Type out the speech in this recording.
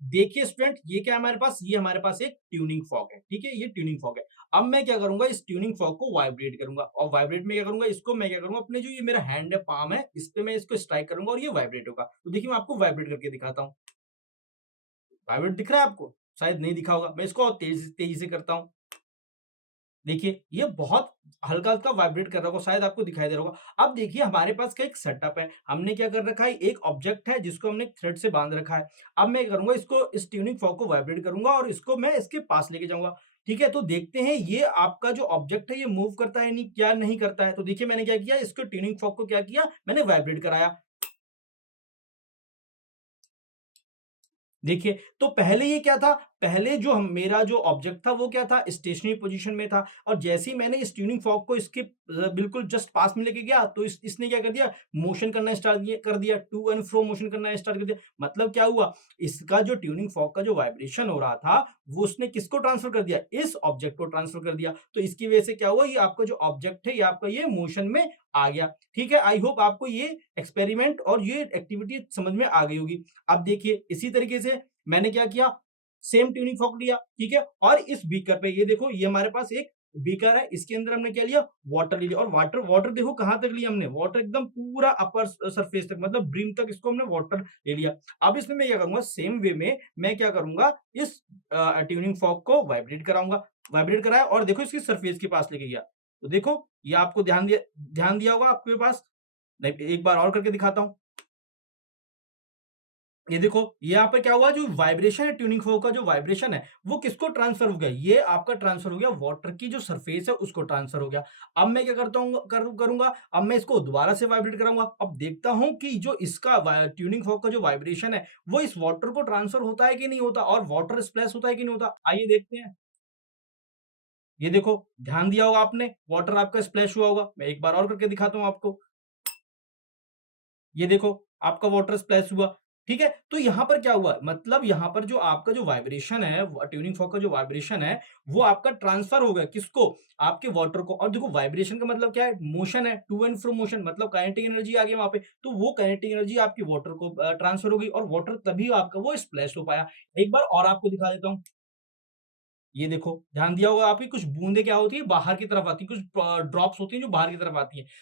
देखिए स्टूडेंट, ये क्या है हमारे पास? ये हमारे पास एक ट्यूनिंग फॉर्क है, ठीक है? ये ट्यूनिंग फॉर्क है। अब मैं क्या करूँगा, इस ट्यूनिंग फॉर्क को वाइब्रेट करूँगा और वाइब्रेट में क्या करूँगा, इसको मैं क्या करूँगा, अपने जो ये मेरा हैंड है, पाम है, इस पे मैं इसको स्ट्राइक करूँगा और ये वाइब्रेट होगा। तो देखिए मैं आपको वाइब्रेट करके दिखाता हूँ। वाइब्रेट दिख रहा है आपको? शायद नहीं दिखा होगा। मैं इसको और तेज़ी तेज़ी से करता हूँ। देखिए, ये बहुत हल्का-हल्का वाइब्रेट कर रहा होगा, शायद आपको दिखाई दे रहा होगा। अब देखिए हमारे पास क्या एक सेटअप है, हमने क्या कर रखा है, एक ऑब्जेक्ट है जिसको हमने थ्रेड से बाँध रखा है। अब मैं क्या करूँगा, इसको इस ट्यूनिंग फॉर्क को वाइब्रेट करूँगा और इसको मैं इसके पास लेके जाऊँगा। ठीक है? तो देखते हैं ये आपका जो ऑब्जेक्ट है ये मूव करता है नहीं क्या नहीं करता है। तो देखिए मैंने क्या किया, इसको ट्यूनिंग फॉर्क को क्या किया, मैंने वाइब्रेट कराया। देखिए, तो पहले ये क्या था, पहले जो हम मेरा जो ऑब्जेक्ट था वो क्या था, स्टेशनरी पोज़ीशन में था और जैसे ही मैंने इस ट्यूनिंग फॉर्क को इसके बिल्कुल जस्ट पास में लेके गया, तो इसने क्या कर दिया, मोशन करना स्टार्ट दिए कर दिया, टू एंड फ्रो मोशन करना स्टार्ट कर दिया। मतलब क्या हुआ, इसका जो ट्यूनिंग फॉर्क का जो वाइब्रेशन हो रहा था, वो उसने किसको ट्रांसफर कर दिया, इस ऑब्जेक्ट को ट्रांसफर कर दिया। तो इसकी वजह से क्या हुआ, ये आपका जो ऑब्जेक्ट है, ये आपका ये मोशन में आ गया। ठीक है? आई होप आपको ये एक्सपेरिमेंट और ये एक्टिविटी समझ में आ गई होगी। अब देखिए, इसी तरीके से मैंने क्या किया, सेम ट्यूनिंग फॉर्क लिया, ठीक है? और इस बीकर पे ये देखो, ये हमारे पास एक बीकर है, इसके अंदर हमने क्या लिया, वाटर ले लिया और वाटर वाटर देखो कहाँ तक लिया हमने, वाटर एकदम पूरा अपर सरफेस तक, मतलब ब्रिम तक इसको हमने वाटर ले लिया। अब इसमें मैं क्या करूँगा, सेम वे में मैं क्या करूँगा, इस ट्यूनिंग फॉर्क को वाइब्रेट कराऊँगा। वाइब्रेट कराया और देखो इसकी सरफेस के पास लेके गया। तो देखो, ये आपको ध्यान दिया होगा आपके पास। नहीं, एक बार और करके दिखाता हूँ। ये देखो, ये यहाँ पे क्या हुआ, जो वाइब्रेशन है ट्यूनिंग फोर्क का जो वाइब्रेशन है, वो किसको ट्रांसफर हो गया? ये आपका ट्रांसफर हो गया वाटर की जो सरफेस है उसको ट्रांसफर हो गया। अब मैं क्या करता हूँ करूँगा, अब मैं इसको दोबारा से वाइब्रेट कराऊँगा। अब देखता हूँ कि जो इसका ट्यूनिंग फोर्क का जो वाइब्रेशन है, वो इस वाटर को ट्रांसफर होता है कि नहीं होता और वाटर स्प्लैश होता है कि नहीं होता? आइए देखते हैं। ये देखो, ध्यान दिया होगा आपने, वाटर आपका स्प्लैश हुआ होगा। मैं एक बार और करके दिखाता हूँ आपको। ये देखो, आपका वाटर स्प्लैश हुआ, ठीक है? तो यहाँ पर क्या हुआ, मतलब यहाँ पर जो आपका जो वाइब्रेशन है, ट्यूनिंग फॉर्क का जो वाइब्रेशन है, वो आपका ट्रांसफर हो गया किसको? आपके वाटर को। और देखो वाइब्रेशन का मतलब क्या है? मोशन है, टू एंड फ्रो मोशन, मतलब काइनेटिक एनर्जी आ गई वहाँ पे। तो वो काइनेटिक एनर्जी आपकी वाटर को ट्रांसफर हो गई और वाटर तभी आपका वो स्प्लैश हो पाया। एक बार और आपको दिखा देता हूँ। ये देखो, ध्यान दिया होगा आपने, कुछ बूँदें क्या होती है, बाहर की तरफ आती हैं, कुछ ड्रॉप्स होती हैं जो बाहर की तरफ आती हैं।